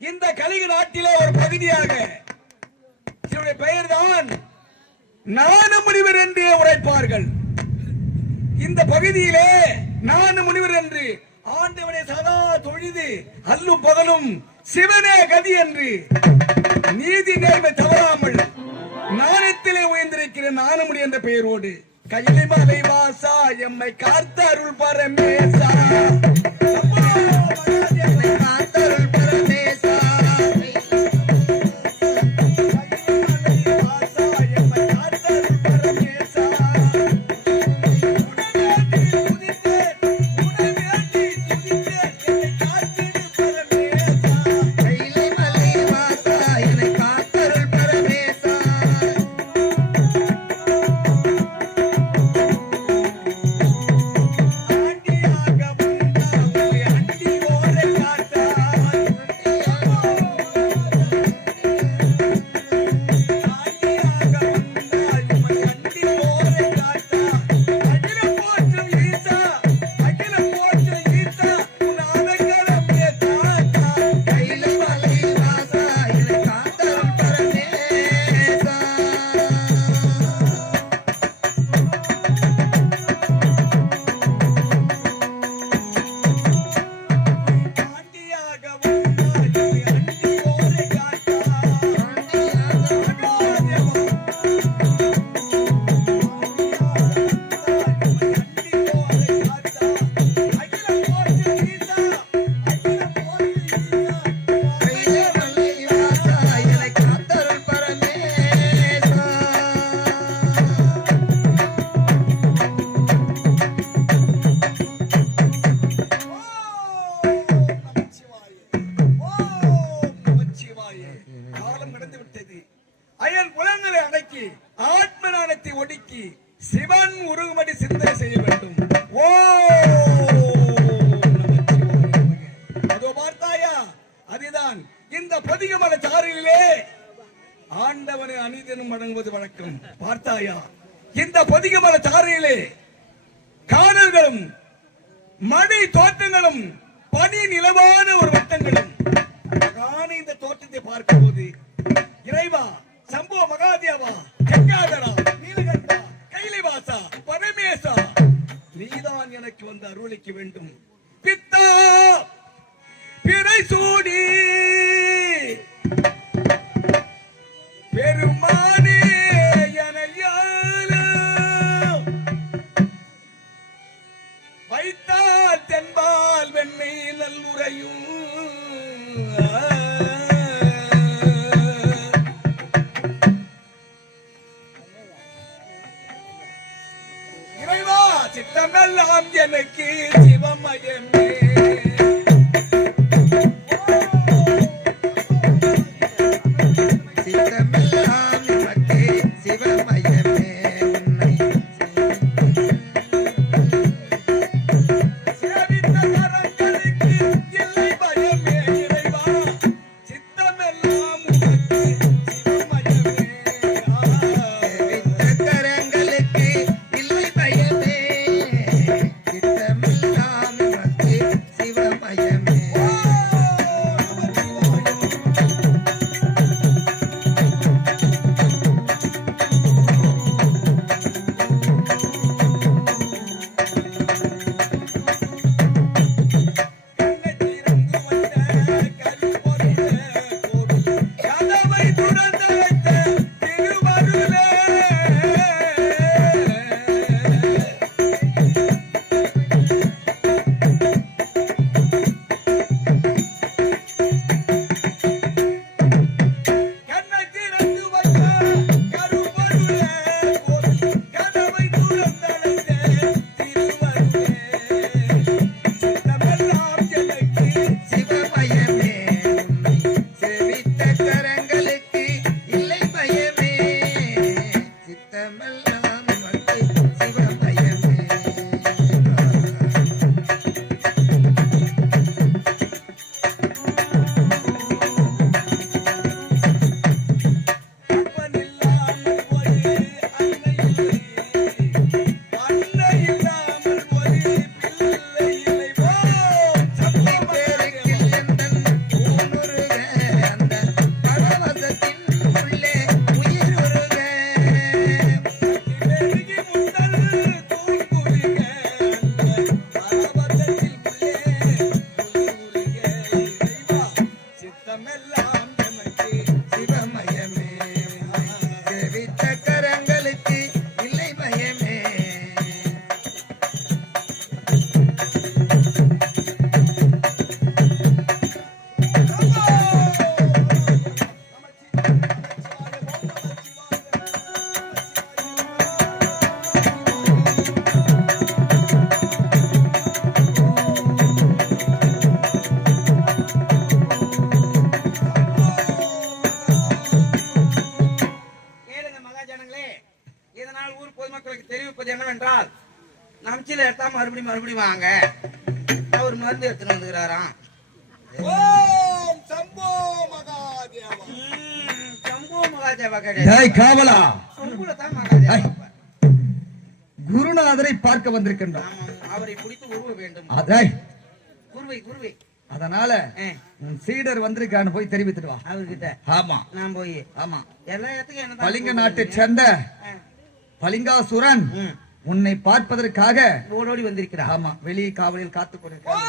இந்த கலிங்க நாட்டிலே ஒரு பகுதியாக இவருடைய பெயர்தான் ஞான முனிவர் என்று உரைப்பார்கள். இந்த பகுதியிலே ஞான முனிவர் என்று ஆண்டவனை சதா தொழுது அல்லும் பகலும் சிவனே கதி என்று நீதி நேர்மை தவறாமல் ஞானத்திலே உயர்ந்திருக்கிற ஞானமுடி என்ற பெயரோடு கையிலை மலை வாசா எம்மை காத்த அருள் பரமேசா சிவன் உருகுமடி சிந்தனை செய்ய வேண்டும். ஓ அதோ பார்த்தாயா, அதுதான் இந்த பதிகமல சாரிலே ஆண்டவனை அனிதனும் வணங்குவது வழக்கம். பார்த்தாயா, இந்த பதிகமல சாரிலே காணல்களும் மணி தோட்டங்களும் பனி நிலவான ஒரு வட்டங்களும் அழகான இந்த தோட்டத்தை பார்க்கும் போது இறைவா, சம்போ மகாதேவா, கங்காதரா, நீலகண்டா, கைலைவாசா, பரமேசா, நீதான் எனக்கு வந்து அருளிக்க வேண்டும். பித்தா பிறை சூடி பெருமானே வைத்தால் தென்பால் வெண்மை நல்லுரையும் இறைவா, சித்தமெல்லாம் எனக்கு சிவமயமே. மறுபடியும் வாங்க. அவர் மருந்து எடுத்துட்டு வந்துக்கிறாராம். ஓம் சம்போ மகாதேவா. சம்போ மகாதேவா கிடையாது, காவலா சம்புல தான் மகாதேவா. குருநாதரை பார்க்க வந்திருக்கின்றார். அவரை பிடித்து உருவ வேண்டும். குருவை அதனால சீடர் வந்திருக்கான்னு போய் தெரிவித்துட்டு வா அவர்கிட்ட. ஆமா நான் போய் ஆமா எல்லா இடத்துக்கும் என்ன பளிங்க நாட்டை சேர்ந்த பளிங்காசுரன் உன்னை பார்ப்பதற்காக ஓடோடி வந்திருக்கிறார். ஆமா வெளியே காவலில் காத்துக் கொண்டிருக்கிறார்.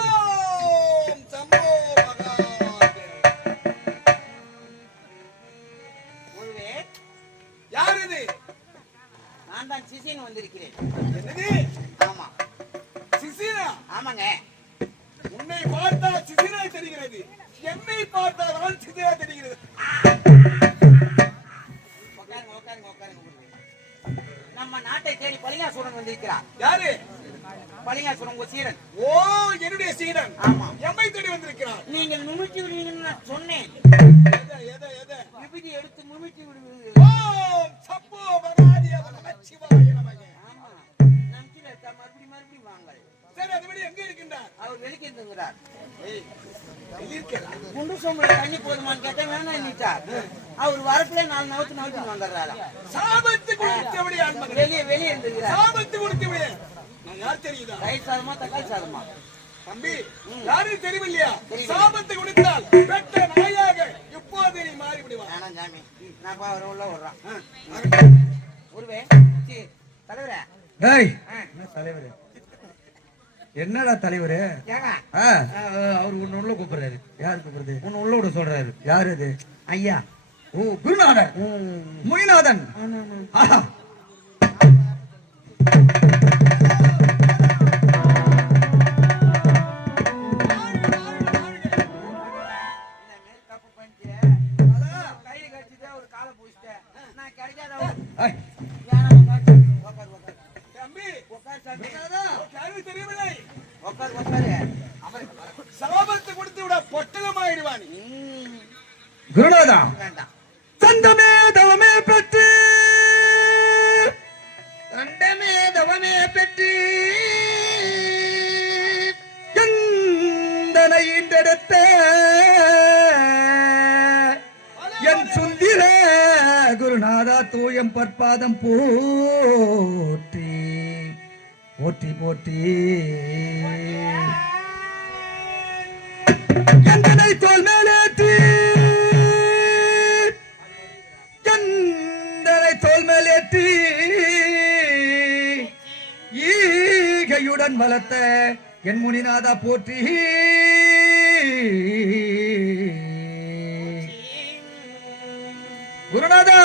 யார் இது? நான் தான் சிசின் வந்திருக்கிறேன். ஆமா சிசினா? ஆமாங்க. உன்னை பார்த்தா சிசினா தெரிகிறது, என்னை பார்த்தா நான் சிசினா தெரிகிறது. உட்காருங்க. நம்ம நாட்டை தேடி பளிங்காசுரன் வந்திருக்கிறார். யாரு? பளிங்காசுரன் உங்க சீடன். ஓ, என்னுடைய சீடன். ஆமா. எம்மை தேடி வந்திருக்கிறார். நீங்க முமிட்டி விடுவீங்கன்னு நான் சொன்னேன். எதை விபதி எடுத்து முமிட்டி விடுவீங்க. ஓம் சம்போ மகாதேவா நமச்சிவாய நமக. ஆமா, நம்பில மறுபடியும் வாங்க. சரி, அது வெளியே எங்க இருக்கின்றார்? அவர் வெளியே இருந்துகிறார். இருக்கிறார். குண்டு சோம்பல தண்ணி போதுமான்னு கேட்டா வேணாம் நினைச்சார். அவர் வரப்புல 4 நவுத்து வந்துடுறாரா. சாபத்து கொடுத்தவடி ஆன்மகன். வெளியே இருந்துகிறார். சாபத்து கொடுத்தவடி. நான் யார் தெரியுதா? தயிர் சாதமா தக்காளி சாதமா? தம்பி, யாரும் தெரியவில்லையா? சாபத்தை கொடுத்தால் பெற்ற நாயாக இப்போது நீ மாறி விடுவான். வேணாம் சாமி, நான் அவர் உள்ள விடுறான். ஒருவே தலைவரே. டேய், என்ன தலைவரே? என்னடா தலைவரே? அவர் உன்ன உள்ள கூப்பிடுறாரு. யார் கூப்பிடுறது? உன்ன உள்ள விட சொல்றாரு. யாரு அது? ஐயா. ஓ, குருநாதன். முனிநாதன். ஆஹா. கை கட்டிட்டு ஒரு காலை பூசிட்டேன். நான் கிடைக்காத தெரியவில்லை. சாபத்தை கொடுத்து விட பொட்டலமாயிடுவான். குருநாதா, தந்தமே தவமே பெற்று எந்தனை ஈண்டெடுத்த என் சுந்திர குருநாதா தூயம் பற்பாதம் போற்றி போற்றி போற்றி. எந்தனை தோல் மேலேற்றி ஈகையுடன் வளர்த்த என் முனிநாதா போற்றி. குருநாதா,